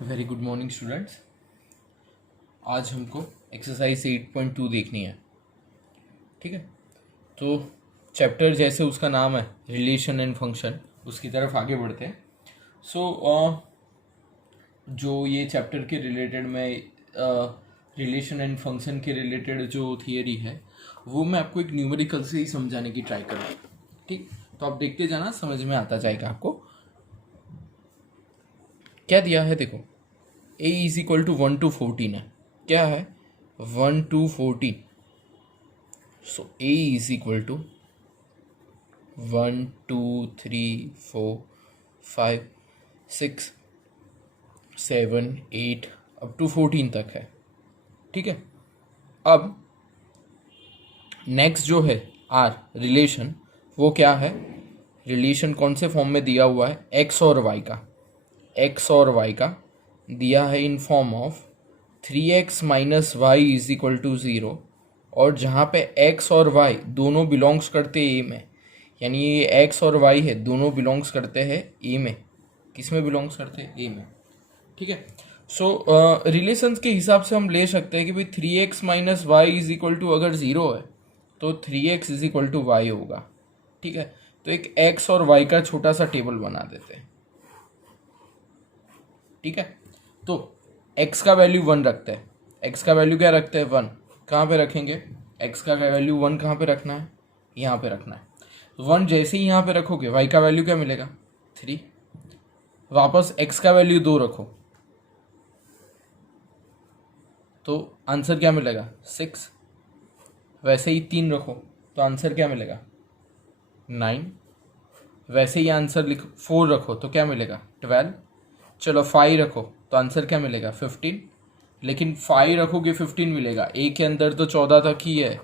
Very good morning students. आज हमको exercise 8.2 देखनी है। ठीक है, तो चैप्टर जैसे उसका नाम है रिलेशन एंड फंक्शन, उसकी तरफ आगे बढ़ते हैं। जो ये चैप्टर के रिलेटेड में रिलेशन एंड फंक्शन के रिलेटेड जो थियरी है वो मैं आपको एक न्यूमेरिकल से ही समझाने की ट्राई करूँगा। ठीक, तो आप देखते जाना, समझ में आता जाएगा आपको। क्या दिया है देखो, a is equal to 1 to 14 है। क्या है? 1 to 14। So a is equal to 1 2 3 4 5 6 7 8 up to 14 तक है। ठीक है, अब नेक्स्ट जो है आर रिलेशन, वो क्या है? रिलेशन कौन से फॉर्म में दिया हुआ है? एक्स और वाई का, एक्स और वाई का दिया है in form of 3x minus y is equal to 0, और जहाँ पे x और y दोनों बिलोंग्स करते हैं a में, यानी ये x और y है दोनों बिलोंग्स करते हैं a में। किस में बिलोंग्स करते हैं? a में। ठीक है, सो रिलेशंस के हिसाब से हम ले सकते हैं कि भाई 3x minus y is equal to अगर 0 है तो 3x is equal to Y होगा। ठीक है, तो एक x और y का छोटा सा टेबल बना देते हैं। ठीक है, तो x का वैल्यू 1 रखते हैं। x का वैल्यू क्या रखते हैं? 1। कहाँ पे रखेंगे? x का वैल्यू 1 कहाँ पे रखना है? यहाँ पे रखना है। 1 जैसे ही यहाँ पे रखोगे y का वैल्यू क्या मिलेगा? 3। वापस x का वैल्यू 2 रखो तो आंसर क्या मिलेगा? 6। वैसे ही 3 रखो तो आंसर क्या मिलेगा? 9। वैसे ही आंसर लिखो 4 रखो तो क्या मिलेगा? 12। चलो 5 रखो तो आंसर क्या मिलेगा? 15। लेकिन 5 रखोगे 15 मिलेगा, ए के अंदर तो 14 तक ही है,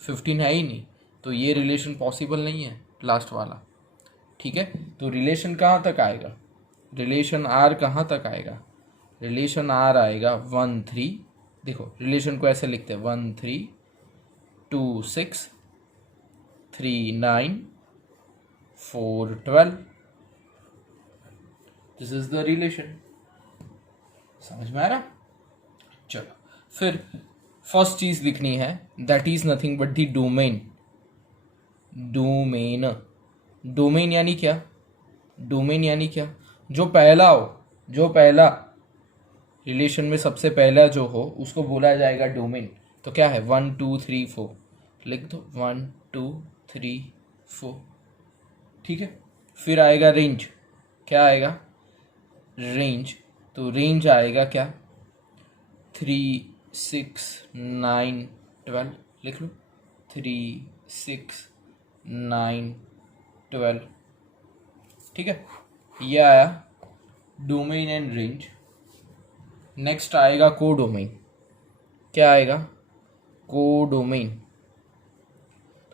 15 है ही नहीं, तो ये रिलेशन पॉसिबल नहीं है लास्ट वाला। ठीक है, तो रिलेशन कहाँ तक आएगा? रिलेशन आर कहाँ तक आएगा? रिलेशन आर आएगा 1 3। देखो रिलेशन को ऐसे लिखते हैं 1 3 2 6 3 9 4 12। This is the relation. समझ में आ रहा? चलो फिर फर्स्ट चीज लिखनी है, that is nothing but the domain. Domain, domain यानी क्या? डोमेन यानी क्या? जो पहला हो, जो पहला रिलेशन में सबसे पहला जो हो उसको बोला जाएगा डोमेन। तो क्या है? 1 2 3 4 लिख दो, 1 2 3 4। ठीक है, फिर आएगा रेंज। क्या आएगा? रेंज। तो रेंज आएगा क्या? 3 6 9 12 लिख लो, 3 6 9 12। ठीक है, ये आया डोमेन एंड रेंज। नेक्स्ट आएगा कोडोमेन। क्या आएगा? कोडोमेन।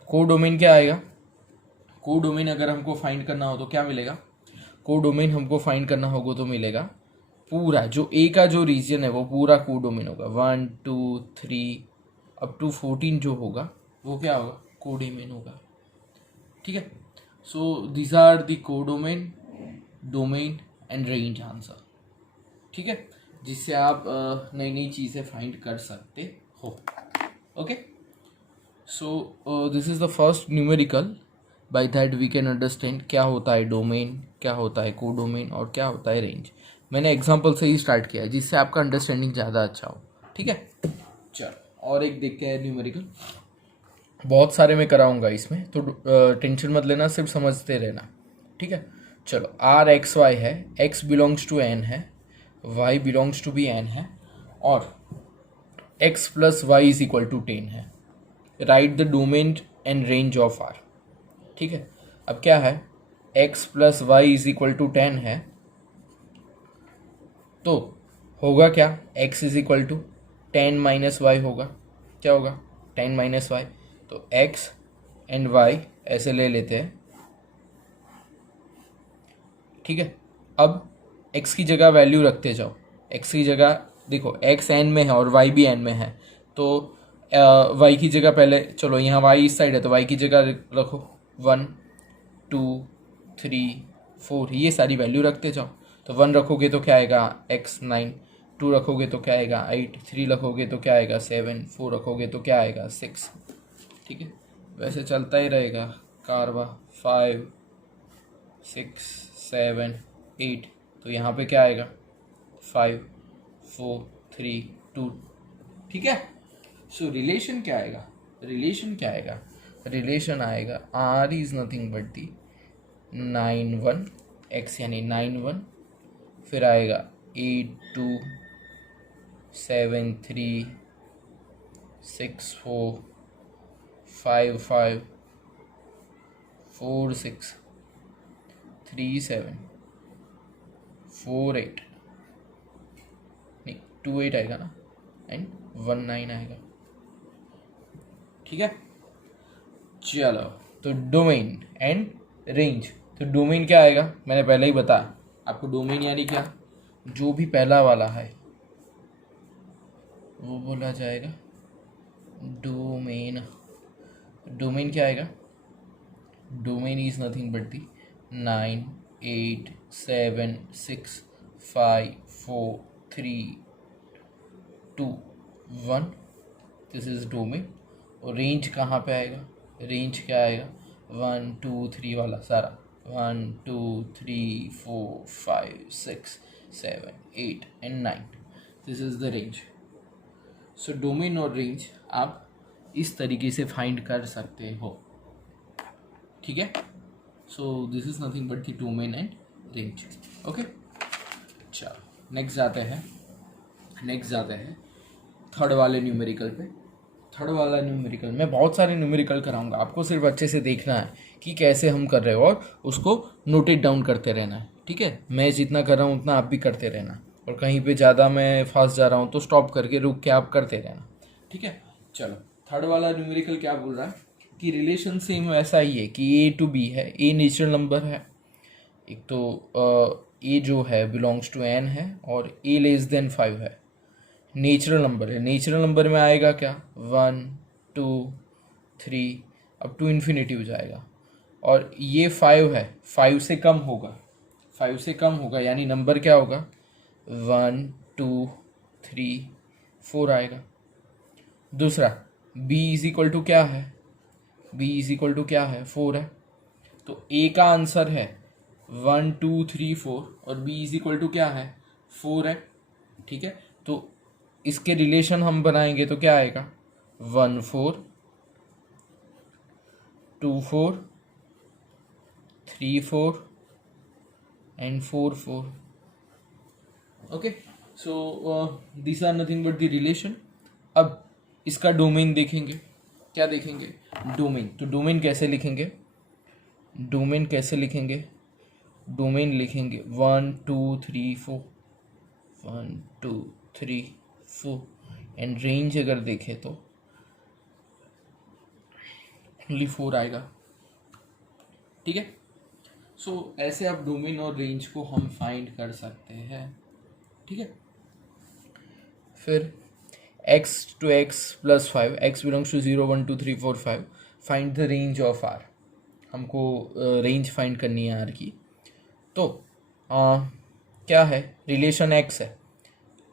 कोडोमेन क्या आएगा? कोडोमेन अगर हमको फाइंड करना हो तो क्या मिलेगा? कोडोमेन हमको फाइंड करना होगा तो मिलेगा पूरा जो ए का जो रीजन है वो पूरा कोडोमेन होगा। 1 2 3 अप टू 14 जो होगा वो क्या होगा? कोडोमेन होगा। ठीक है, so this are the codomain, domain and range answer. ठीक है, जिससे आप नई नई चीज़ें फाइंड कर सकते हो। Okay, so this is the first numerical. By that we can understand क्या होता है डोमेन, क्या होता है कोडोमेन और क्या होता है रेंज। मैंने एग्जांपल से ही स्टार्ट किया है जिससे आपका अंडरस्टैंडिंग ज़्यादा अच्छा हो। ठीक है, चलो और एक देखते हैं न्यूमेरिकल। बहुत सारे मैं कराऊंगा इसमें, तो टेंशन मत लेना, सिर्फ समझते रहना। ठीक है, चलो आर एक्स वाई है, एक्स बिलोंग्स टू एन है, Y belongs to B N है, और X plus Y is equal to 10 है। Write the domain and range of R. ठीक है, अब क्या है? x plus Y is equal to 10 है, तो होगा क्या? x is equal to 10 minus Y होगा। क्या होगा? 10 माइनस वाई। तो x एंड y ऐसे ले लेते हैं। ठीक है, अब x की जगह वैल्यू रखते जाओ। x की जगह देखो x n में है और y भी n में है, तो y की जगह पहले, चलो यहाँ y इस साइड है तो y की जगह रखो 1 2 3 4, ये सारी वैल्यू रखते जाओ। तो 1 रखोगे तो क्या आएगा x 9, 2 रखोगे तो क्या आएगा 8, 3 रखोगे तो क्या आएगा 7, 4 रखोगे तो क्या आएगा 6। ठीक है, वैसे चलता ही रहेगा। कारवा 5, 6, 7, 8, तो यहाँ पे क्या आएगा 5, 4, 3, 2। ठीक है, सो रिलेशन क्या आएगा, रिलेशन आएगा r is nothing but the 9 1 x यानी 9 1, फिर आएगा 8 2 7 3 6 4 5 5 4 6 3 7 4 8, नहीं 2 8 आएगा ना, एंड 1 9 आएगा। ठीक है, चलो तो डोमेन एंड रेंज। तो डोमेन क्या आएगा, मैंने पहले ही बताया आपको। डोमेन यानी क्या, जो भी पहला वाला है वो बोला जाएगा डोमेन। डोमेन क्या आएगा, domain is nothing but the 9 8 7 6 5 4 3 2 1, this is domain. और रेंज कहाँ पे आएगा, रेंज क्या आएगा 1 2 3 वाला सारा, 1 2 3 4 5 6 7 8 and 9, this is the range. So domain और रेंज आप इस तरीके से फाइंड कर सकते हो। ठीक है, so this is nothing but the domain and range. Okay, चलो नेक्स्ट जाते हैं थर्ड वाले न्यूमेरिकल पे। थर्ड वाला न्यूमेरिकल मैं बहुत सारे न्यूमेरिकल कराऊंगा, आपको सिर्फ अच्छे से देखना है कि कैसे हम कर रहे हो और उसको नोटेट डाउन करते रहना है। ठीक है, मैं जितना कर रहा हूँ उतना आप भी करते रहना, और कहीं पे ज़्यादा मैं फास्ट जा रहा हूँ तो स्टॉप करके रुक के आप करते रहना। ठीक है, चलो थर्ड वाला न्यूमेरिकल क्या बोल रहा है कि रिलेशन सेम वैसा ही है कि ए टू बी है, ए नेचुरल नंबर है, एक तो ए जो है बिलोंग्स टू एन है, और ए लेस देन 5 है, नेचुरल नंबर है। नेचुरल नंबर में आएगा क्या 1 2 3 अब टू इन्फिनिटी हो जाएगा, और ये 5 है, 5 से कम होगा, 5 से कम होगा यानी नंबर क्या होगा 1 2 3 4 आएगा। दूसरा b इज इक्वल टू क्या है, b इज इक्वल टू क्या है 4 है, तो a का आंसर है 1 2 3 4 और b इज इक्वल टू क्या है 4 है। ठीक है, तो इसके रिलेशन हम बनाएंगे तो क्या आएगा 1 4 2 4 3 4 and 4 4। Okay, so this are nothing but the relation. अब इसका डोमेन देखेंगे, क्या देखेंगे डोमेन। तो डोमेन कैसे लिखेंगे, डोमेन लिखेंगे 1 2 3 4, 1 2 3 4, एंड रेंज अगर देखें तो ओनली 4 आएगा। ठीक है, सो ऐसे आप डोमेन और रेंज को हम फाइंड कर सकते हैं। ठीक है, फिर x to x plus 5, x belongs to 0 1 2 3 4 5, find the range of r। हमको रेंज फाइंड करनी है r की। तो क्या है, रिलेशन x है,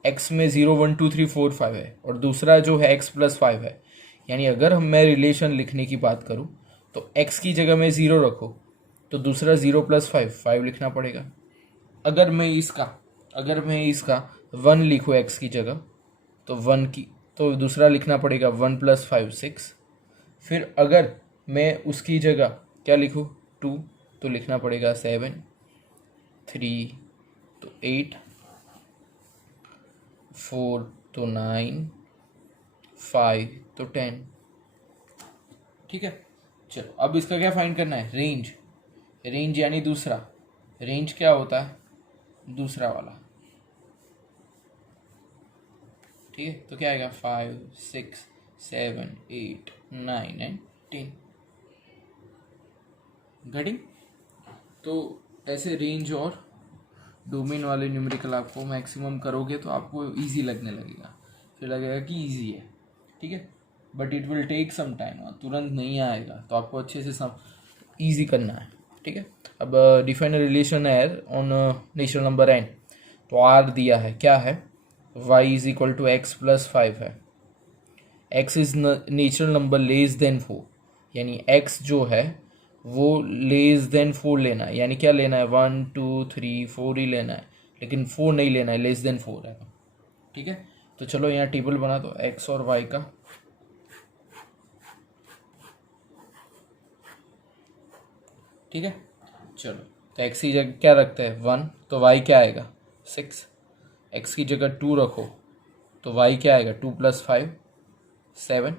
x में 0 1 2 3 4 5 है, और दूसरा जो है x प्लस 5 है, यानी अगर मैं रिलेशन लिखने की बात करूँ तो x की जगह में 0 रखो तो दूसरा 0 प्लस 5 लिखना पड़ेगा। अगर मैं इसका 1 लिखूँ x की जगह तो 1 की, तो दूसरा लिखना पड़ेगा 1 प्लस 5 6। फिर अगर मैं उसकी जगह क्या लिखूँ 2 तो लिखना पड़ेगा 7, 3 तो 8, 4 तो 9, 5 तो 10। ठीक है, चलो अब इसका क्या फाइंड करना है, रेंज यानी दूसरा, रेंज क्या होता है दूसरा वाला। ठीक है, तो क्या आएगा 5 6 7 8 9 एंड 10। गेटिंग? तो ऐसे रेंज और डोमेन वाले न्यूमेरिकल आपको मैक्सिमम करोगे तो आपको इजी लगने लगेगा, फिर लगेगा कि इजी है। ठीक है, but it will take some time, तुरंत नहीं आएगा, तो आपको अच्छे से सब इजी करना है। ठीक है। अब डिफाइन रिलेशन है ऑन नेचुरल नंबर n, तो r दिया है क्या है, y is equal to X plus 5 है, x is natural number less than 4, यानी x जो है वो लेस देन 4 लेना है, यानी क्या लेना है 1 2 3 4 ही लेना है, लेकिन 4 नहीं लेना है, लेस देन 4 है। ठीक है, तो चलो यहाँ टेबल बना दो x और y का। ठीक है, चलो तो x की जगह क्या रखते हैं 1, तो y क्या आएगा 6, x की जगह 2 रखो तो y क्या आएगा 2 + 5 7,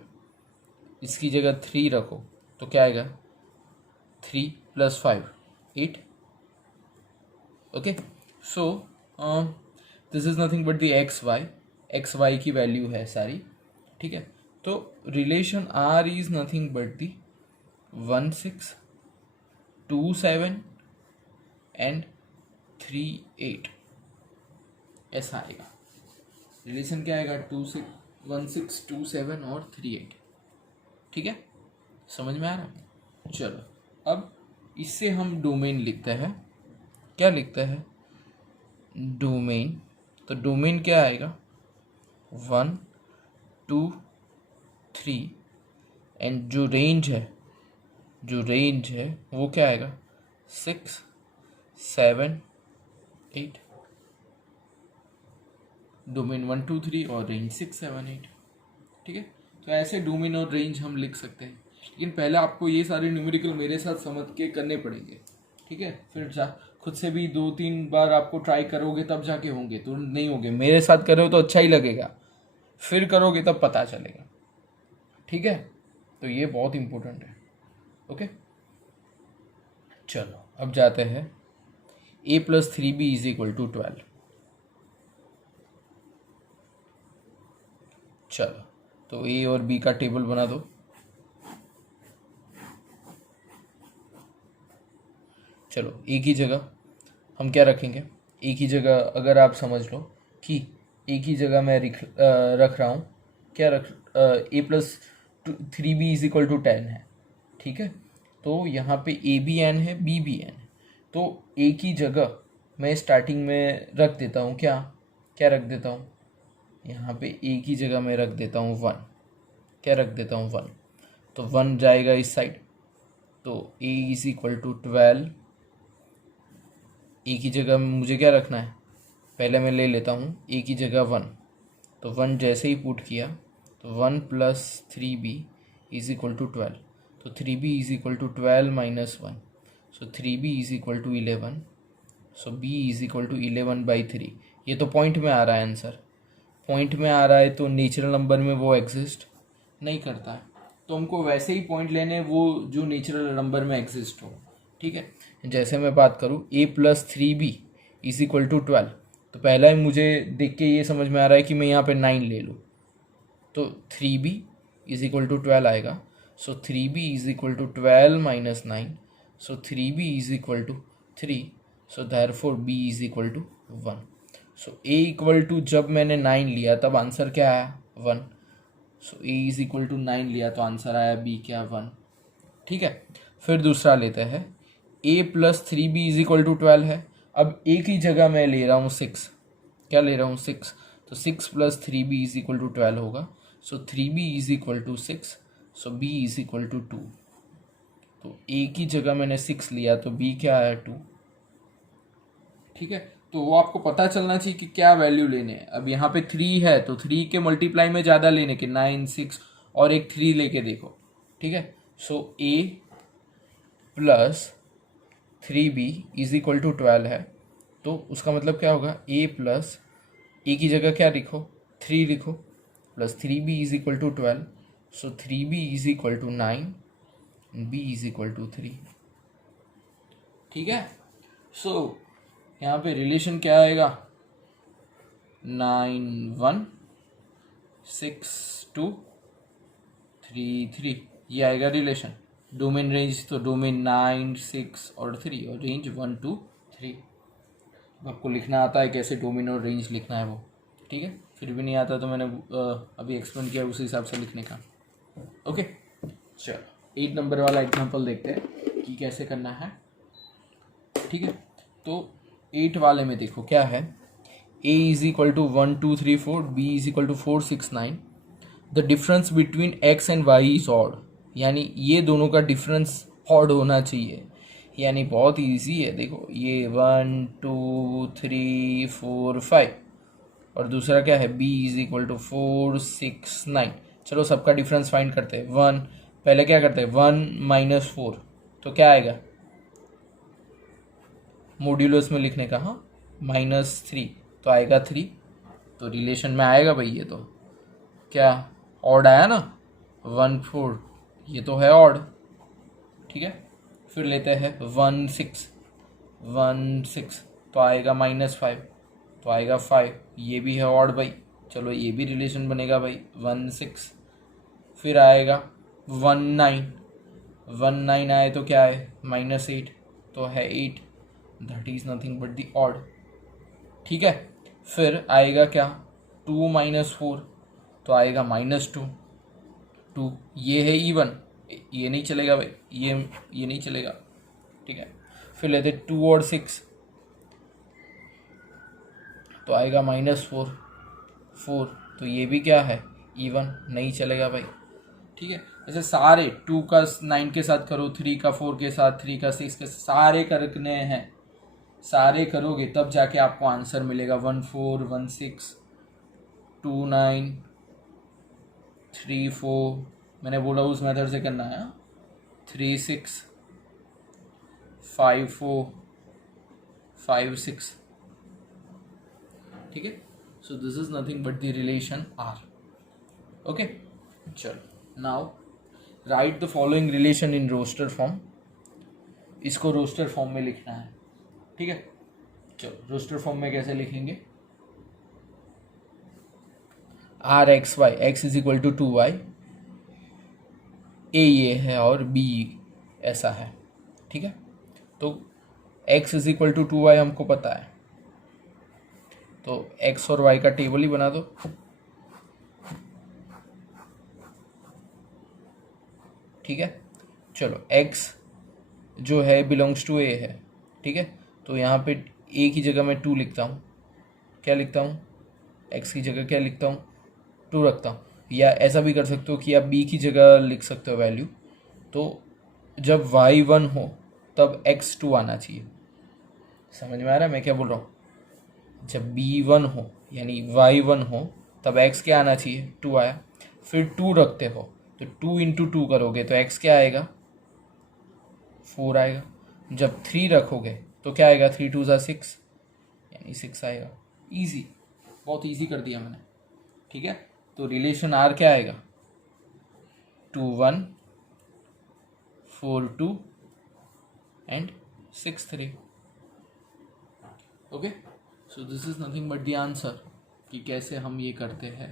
इसकी जगह 3 रखो तो क्या आएगा 3 + 5 8। Okay, so this is nothing but the X Y की वैल्यू है सारी। ठीक है, तो relation r is nothing but the 1 6 2 7 and 3 8, ऐसा आएगा। रिलेशन क्या आएगा 1 6 2 7 और 3 8। ठीक है, समझ में आ रहा है। चलो अब इससे हम डोमेन लिखते हैं, क्या लिखते हैं डोमेन, तो डोमेन क्या आएगा 1 2 3 एंड जो रेंज है वो क्या आएगा 6 7 8, डोमेन 1 2 3 और रेंज 6 7 8। ठीक है, तो ऐसे डोमेन और रेंज हम लिख सकते हैं, लेकिन पहले आपको ये सारे न्यूमेरिकल मेरे साथ समझ के करने पड़ेंगे। ठीक है, फिर खुद से भी 2-3 बार आपको ट्राई करोगे तब जाके होंगे, तो नहीं होंगे। मेरे साथ करो तो अच्छा ही लगेगा, फिर करोगे तब पता चलेगा। ठीक है, तो ये बहुत इंपॉर्टेंट है। ओके, चलो अब जाते हैं a + 3b = 12। चलो तो a और b का टेबल बना दो। चलो a की जगह हम क्या रखेंगे, a की जगह अगर आप समझ लो कि a की जगह मैं रख रहा हूँ क्या a + 3b = 10 है। ठीक है, तो यहाँ पे a भी n है b भी n है, तो a की जगह मैं स्टार्टिंग में रख देता हूँ क्या रख देता हूँ, यहाँ पे a की जगह मैं रख देता हूँ 1, क्या रख देता हूँ 1, तो 1 जाएगा इस साइड, तो a = 12। a की जगह मुझे क्या रखना है, पहले मैं ले लेता हूँ a की जगह 1, तो 1 जैसे ही पुट किया तो 1 + 3b = 12, तो 3b = 12 - 1, सो 3b = 11, सो b = 11/3। ये तो पॉइंट में आ रहा है आंसर, पॉइंट में आ रहा है तो नेचुरल नंबर में वो एग्जिस्ट नहीं करता है, तो हमको वैसे ही पॉइंट लेने वो जो नेचुरल नंबर में एग्जिस्ट हो। ठीक है, जैसे मैं बात करूँ a + 3b = 12, तो पहला ही मुझे देख के ये समझ में आ रहा है कि मैं यहाँ पे 9 ले लूँ, तो 3b = 12 आएगा, सो 3b = 12 - 9, so 3b = 3, so therefore b = 1। So a जब मैंने 9 लिया तब आंसर क्या आया 1, सो a = 9 लिया तो आंसर आया b क्या 1। ठीक है, फिर दूसरा लेते हैं a + 3b = 12 है, अब a की जगह मैं ले रहा हूँ 6, क्या ले रहा हूँ 6, तो 6 + 3b = 12 होगा, सो 3b = 6, सो b = 2, तो a की जगह मैंने 6 लिया तो b क्या आया 2। ठीक है, तो वो आपको पता चलना चाहिए कि क्या वैल्यू लेने हैं। अब यहाँ पे 3 है तो 3 के मल्टीप्लाई में ज़्यादा लेने के 9 6 और एक 3 लेके देखो। ठीक है, सो a + 3b = 12 है, तो उसका मतलब क्या होगा a की जगह क्या लिखो 3 लिखो, प्लस 3b = 12, सो 3b = 9, b = 3। ठीक है, सो यहाँ पे रिलेशन क्या आएगा 9 1 6 2 3 3, ये आएगा रिलेशन। डोमेन रेंज तो डोमेन 9 6 और 3 और रेंज 1 2 3। आपको लिखना आता है कैसे डोमेन और रेंज लिखना है वो। ठीक है, फिर भी नहीं आता तो मैंने अभी एक्सप्लेन किया उसी हिसाब से लिखने का। ओके, चलो 8 नंबर वाला एग्जांपल देखते हैं कि कैसे करना है। ठीक है। तो 8 वाले में देखो क्या है, a is equal to 1 2 3 4, b is equal to 4 6 9, the difference between x and y is odd, यानी ये दोनों का डिफरेंस ऑड होना चाहिए। यानी बहुत इजी है, देखो ये 1 2 3 4 5 और दूसरा क्या है b इज इक्वल टू 4 6 9। चलो सबका डिफरेंस फाइंड करते हैं। 1 पहले क्या करते हैं, 1 माइनस 4, तो क्या आएगा मॉड्यूलस में लिखने का, हाँ -3, तो आएगा 3। तो रिलेशन में आएगा भाई, ये तो क्या ऑड आया ना, 1 4, ये तो है ऑड, ठीक है। फिर लेते हैं 1 6, 1 6 तो आएगा -5, तो आएगा 5, ये भी है ऑड भाई, चलो ये भी रिलेशन बनेगा भाई 1 6। फिर आएगा 1 9, 1 9 आए तो क्या है -8, तो है 8, that is nothing but the odd, ठीक है। फिर आएगा क्या 2 माइनस 4, तो आएगा -2, 2 ये है इवन, ये नहीं चलेगा भाई, ये नहीं चलेगा, ठीक है। फिर लेते 2 और 6, तो आएगा -4 4, तो ये भी क्या है इवन, नहीं चलेगा भाई, ठीक है। ऐसे सारे 2 का 9 के साथ करो, 3 का 4 के साथ, 3 का 6 के साथ, सारे करने हैं, सारे करोगे तब जाके आपको आंसर मिलेगा 1 4 1 6 2 9 3 4, मैंने बोला उस मेथड से करना है, 3 6 5 4 5 6, ठीक है। So this is nothing but the relation R, okay. चलो now write the following relation in roster form, इसको रोस्टर फॉर्म में लिखना है, ठीक है। चलो रोस्टर फॉर्म में कैसे लिखेंगे, R X Y, X is equal to 2y, ए ये है और बी ऐसा है, ठीक है। तो x is equal to 2y हमको पता है, तो x और y का टेबल ही बना दो, ठीक है। चलो x जो है बिलोंग्स टू a है, ठीक है। तो यहाँ पे a की जगह मैं 2 लिखता हूँ, क्या लिखता हूँ, x की जगह क्या लिखता हूँ 2 रखता हूँ, या ऐसा भी कर सकते हो कि आप b की जगह लिख सकते हो वैल्यू। तो जब y 1 हो तब x 2 आना चाहिए, समझ में आ रहा है मैं क्या बोल रहा हूँ, जब b 1 हो यानी y 1 हो तब x क्या आना चाहिए 2 आया। फिर 2 रखते हो तो 2 इंटू 2 करोगे तो x क्या आएगा 4 आएगा। जब 3 रखोगे तो क्या आएगा 3 2 6 यानी 6 आएगा। इजी, बहुत इजी कर दिया मैंने, ठीक है। तो रिलेशन आर क्या आएगा 2 1 4 2 and 6 3, okay. So this is nothing but the answer कि कैसे हम ये करते हैं,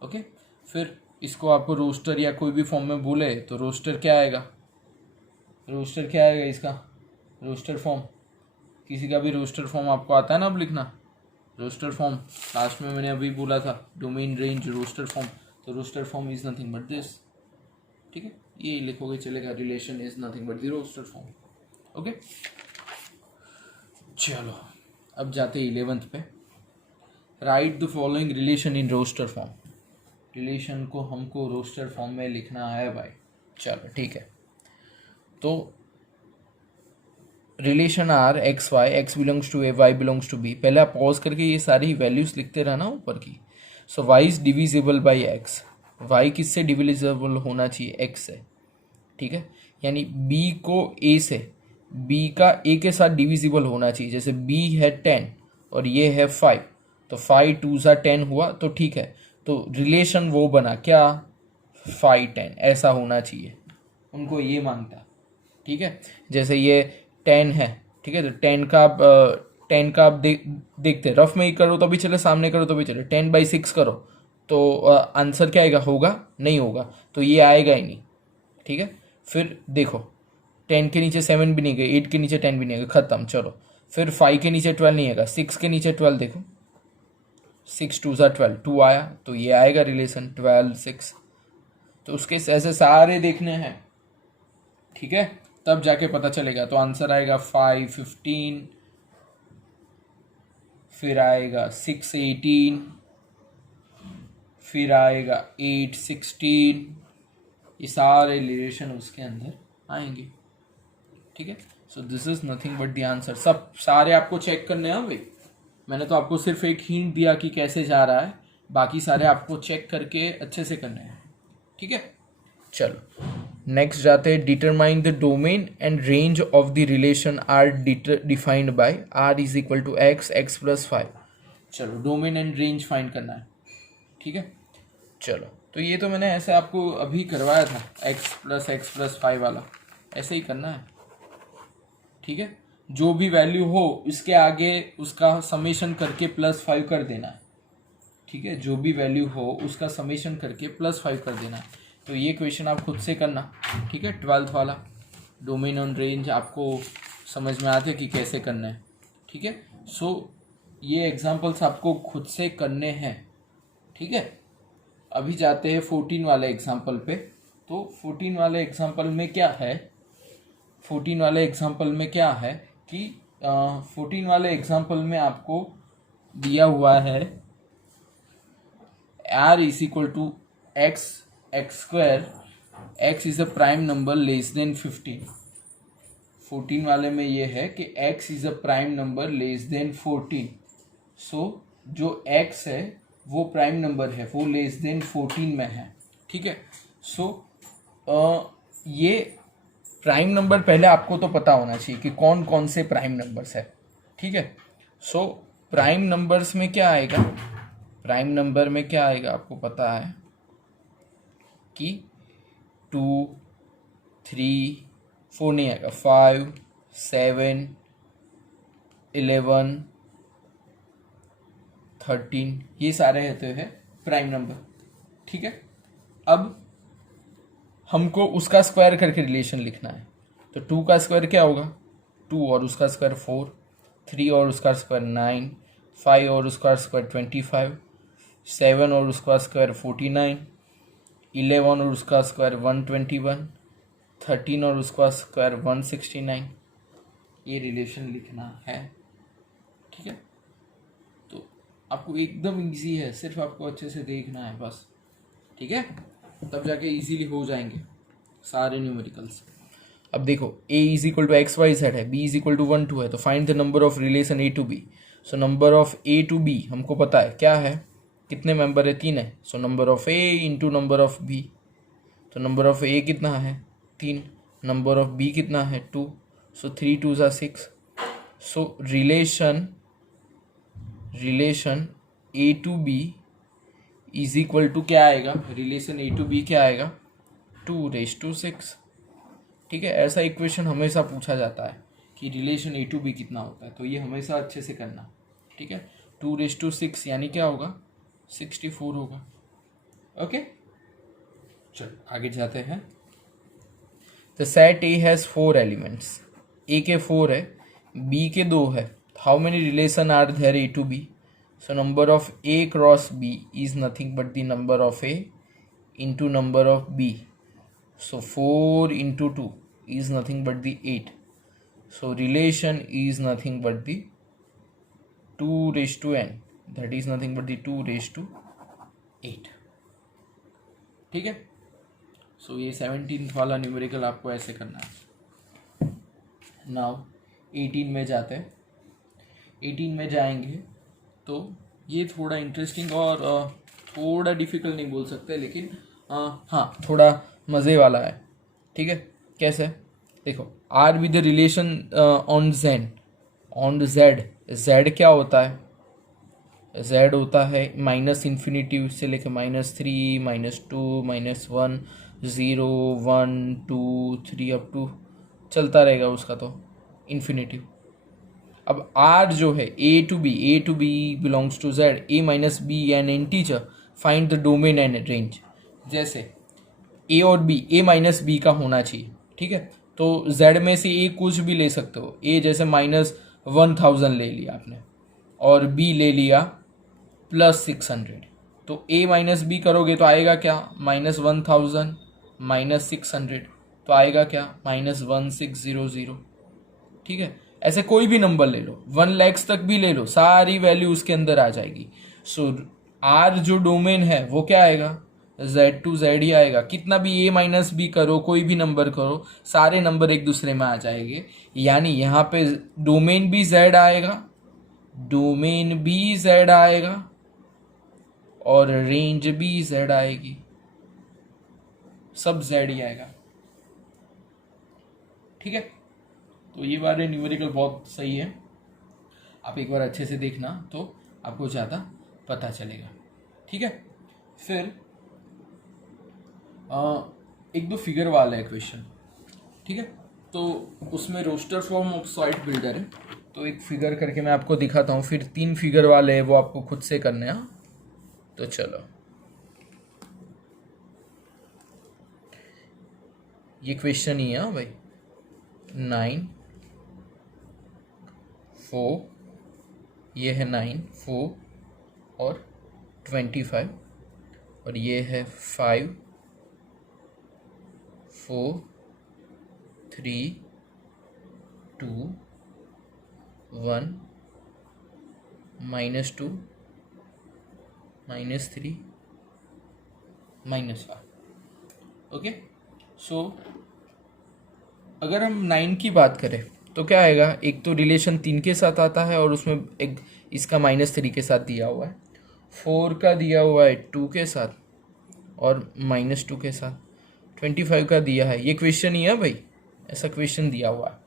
ओके। फिर इसको आपको रोस्टर या कोई भी फॉर्म में बोले तो रोस्टर क्या आएगा, रोस्टर क्या आएगा इसका, रोस्टर फॉर्म, किसी का भी रोस्टर फॉर्म आपको आता है ना अब लिखना, रोस्टर फॉर्म लास्ट में मैंने अभी बोला था डोमेन रेंज रोस्टर फॉर्म, तो roster form is nothing but this, ठीक है। ये लिखोगे चलेगा, relation is nothing but the roster form, okay. चलो अब जाते 11th पे, write the following relation in roster form, relation को हमको रोस्टर फॉर्म में लिखना है भाई, चलो ठीक है। तो relation R X Y, X belongs to A Y belongs to B, पहले आप पॉज करके ये सारी वैल्यूज लिखते रहना ऊपर की। So y is divisible by x, y किससे डिविजिबल होना चाहिए एक्स से, ठीक है। यानी बी को ए से, बी का ए के साथ डिविजिबल होना चाहिए, जैसे बी है 10 और ये है 5, तो 5 2 10 हुआ तो ठीक है। तो रिलेशन वो बना क्या 5 10 ऐसा होना चाहिए, उनको ये मांगता, ठीक है। जैसे ये 10 है, ठीक है, तो 10 का आप देखते रफ में ही करो तो भी चले, सामने करो तो भी चले, 10/6 करो तो आंसर क्या आएगा, होगा नहीं होगा, तो ये आएगा ही नहीं, ठीक है। फिर देखो 10 के नीचे 7 भी नहीं गए, 8 के नीचे 10 भी नहीं गए, खत्म, चलो। फिर 5 के नीचे 12 नहीं आएगा, 6 के नीचे 12 देखो, 6 2 12 2 आया, तो ये आएगा रिलेशन 12 6। तो उसके ऐसे सारे देखने हैं, ठीक है। तब जाके पता चलेगा। तो आंसर आएगा 5 15, फिर आएगा 6 18, फिर आएगा 8 16। ये सारे रिलेशन उसके अंदर आएंगे। ठीक है, so this is nothing but the answer. सब सारे आपको चेक करने हैं भाई। मैंने तो आपको सिर्फ एक हिंट दिया कि कैसे जा रहा है, बाकी सारे आपको चेक करके अच्छे से करने हैं। ठीक है, चलो नेक्स्ट जाते हैं। Determine the domain and range of the relation R defined by R is equal to X X plus 5। चलो डोमेन एंड रेंज फाइंड करना है। ठीक है, चलो तो ये तो मैंने ऐसे आपको अभी करवाया था, x प्लस 5 वाला, ऐसे ही करना है। ठीक है, जो भी वैल्यू हो इसके आगे उसका समेशन करके +5 कर देना है। ठीक है, जो भी वैल्यू हो उसका समेशन करके +5 कर देना है। तो ये क्वेश्चन आप खुद से करना। ठीक है, 12th वाला डोमेन ऑन रेंज आपको समझ में आते कि कैसे करना है। ठीक है, सो ये एग्जांपल्स आपको खुद से करने हैं। ठीक है, अभी जाते हैं 14 वाले एग्जांपल पे। तो 14 वाले एग्जांपल में क्या है, 14 वाले एग्जांपल में क्या है कि 14 वाले एग्जांपल में आपको दिया हुआ है r is equal to X X square, x is a prime number less than 15। 14 वाले में ये है कि x is a prime number less than 14। So जो x है वो प्राइम नंबर है, वो लेस देन 14 में है। ठीक है, सो ये प्राइम नंबर पहले आपको तो पता होना चाहिए कि कौन कौन से प्राइम नंबर्स है। ठीक है, सो प्राइम नंबर्स में क्या आएगा, प्राइम नंबर में क्या आएगा आपको पता है कि 2 3 4 नहीं आएगा, 5 7 11 13, ये सारे रहते हैं प्राइम नंबर। ठीक है, अब हमको उसका स्क्वायर करके रिलेशन लिखना है। तो 2 का स्क्वायर क्या होगा, 2 और उसका स्क्वायर 4, 3 और उसका स्क्वायर 9, 5 और उसका स्क्वायर 25, 7 और उसका स्क्वायर 49, 11 और उसका स्क्वायर 121, 13 और उसका स्क्वायर 169। ये रिलेशन लिखना है। ठीक है, तो आपको एकदम इजी है, सिर्फ आपको अच्छे से देखना है बस। ठीक है, तब जाके इजीली हो जाएंगे सारे न्यूमेरिकल्स। अब देखो a is equal to X Y Z है, b इज इक्वल टू 1 2 है, तो find the number of relation a to b। So number of a to b हमको पता है क्या है, कितने मेंबर है, 3 है। सो number of a into number of b। तो नंबर ऑफ a कितना है 3, नंबर ऑफ b कितना है 2। सो 3 2 ज़ा 6। So relation a to b is equal to क्या आएगा, रिलेशन a टू b क्या आएगा 2�6। ठीक है, ऐसा इक्वेशन हमेशा पूछा जाता है कि रिलेशन a टू b कितना होता है, तो ये हमेशा अच्छे से करना। ठीक है, 2�6 यानी क्या होगा 64 होगा। ओके, चलो आगे जाते हैं। The set A has 4 elements, a के 4 है, b के 2 है। How many relation are there a to b। So number of a cross b is nothing but the number of a into number of b. So 4 into 2 is nothing but the 8. So relation is nothing but the 2 raised to n. That is nothing but the 2 raised to 8. ठीक है, सो ये 17th वाला numerical आपको ऐसे करना है। Now 18 में जाते हैं। 18 में जाएंगे तो ये थोड़ा इंटरेस्टिंग और थोड़ा डिफिकल्ट नहीं बोल सकते, लेकिन हाँ थोड़ा मज़े वाला है। ठीक है, कैसे, देखो R with the relation on Z, Z क्या होता है, जेड होता है -∞ से लेकर -3 -2 -1 0 1 2 3 अप टू चलता रहेगा उसका तो इन्फिनिटिव। अब r जो है a to b belongs to z, a minus b an integer, find the domain and range. जैसे a और b, a माइनस b का होना चाहिए। ठीक है, तो z में से a कुछ भी ले सकते हो। a जैसे -1000 ले लिया आपने और b ले लिया +600, तो a माइनस b करोगे तो आएगा क्या -1000 -600, तो तो आएगा क्या, -1600। ठीक है, ऐसे कोई भी नंबर ले लो, 1 लाख तक भी ले लो, सारी वैल्यू उसके अंदर आ जाएगी। सो आर जो डोमेन है वो क्या आएगा, Z टू Z ही आएगा। कितना भी A-B करो, कोई भी नंबर करो, सारे नंबर एक दूसरे में आ जाएंगे। यानी यहाँ पे डोमेन भी Z आएगा, डोमेन भी Z आएगा और रेंज भी Z आएगी, सब Z ही आएगा। ठीक है, तो ये वाले न्यूमेरिकल बहुत सही है, आप एक बार अच्छे से देखना तो आपको ज़्यादा पता चलेगा। ठीक है, फिर एक दो फिगर वाला है क्वेश्चन। ठीक है, तो उसमें roster form of set builder है, तो एक फिगर करके मैं आपको दिखाता हूँ, फिर 3 फिगर वाले हैं वो आपको खुद से करने हैं। तो चलो, ये क्वेश्चन ही है भाई। 9 4, ये है 9 4 और 25, और ये है 5 4 3 2 1 -2 -3 -5। ओके, सो अगर हम 9 की बात करें तो क्या आएगा, एक तो रिलेशन 3 के साथ आता है और उसमें एक इसका -3 के साथ दिया हुआ है, 4 का दिया हुआ है 2 के साथ और -2 के साथ, 25 का दिया है। ये क्वेश्चन ही है भाई, ऐसा क्वेश्चन दिया हुआ है।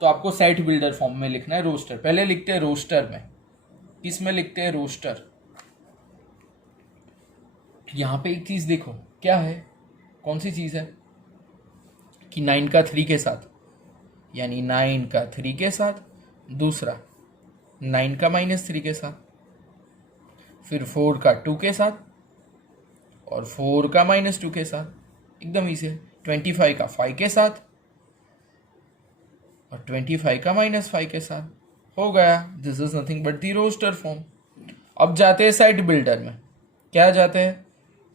तो आपको सेट बिल्डर फॉर्म में लिखना है रोस्टर। पहले लिखते हैं रोस्टर में, किस में लिखते हैं, रोस्टर। यहाँ पे एक चीज़ देखो क्या है, कौन सी चीज़ है कि 9 का 3 के साथ, यानी 9 का 3 के साथ, दूसरा 9 का -3 के साथ, फिर 4 का 2 के साथ और 4 का -2 के साथ, एकदम इजी है। 25 का 5 के साथ और 25 का -5 के साथ, हो गया। This is nothing but the roster form. अब जाते हैं सेट बिल्डर में। क्या जाते हैं,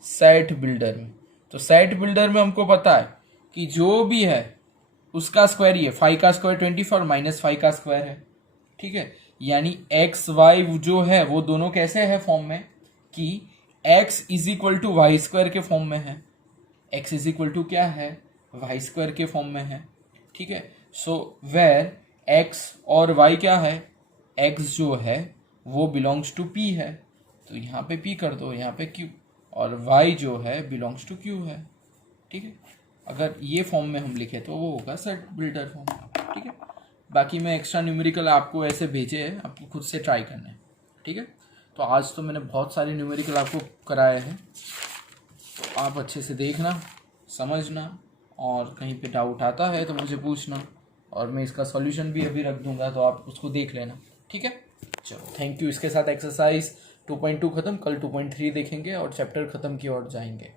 सेट बिल्डर में। तो सेट बिल्डर में हमको पता है कि जो भी है उसका स्क्वायर ही है, 5 का स्क्वायर 24 और -5 का स्क्वायर है। ठीक है, यानी एक्स वाई जो है वो दोनों कैसे है फॉर्म में कि x is equal to Y square के फॉर्म में है, x इज इक्वल टू क्या है, वाई स्क्वायर के फॉर्म में है। ठीक है, सो वेर x और y क्या है, x जो है वो बिलोंग्स टू p है, तो यहाँ पे p कर दो, यहाँ पे q, और y जो है बिलोंग्स टू q है। ठीक है, अगर ये फॉर्म में हम लिखे तो वो होगा सेट बिल्डर फॉर्म। ठीक है, बाकी मैं एक्स्ट्रा न्यूमेरिकल आपको ऐसे भेजे हैं, आपको खुद से ट्राई करना है। ठीक है, तो आज तो मैंने बहुत सारे न्यूमेरिकल आपको कराए हैं, तो आप अच्छे से देखना, समझना, और कहीं पे डाउट आता है तो मुझे पूछना, और मैं इसका सॉल्यूशन भी अभी रख दूंगा तो आप उसको देख लेना। ठीक है, चलो थैंक यू। इसके साथ एक्सरसाइज 2.2 खत्म, कल 2.3 देखेंगे और चैप्टर खत्म की ओर जाएंगे।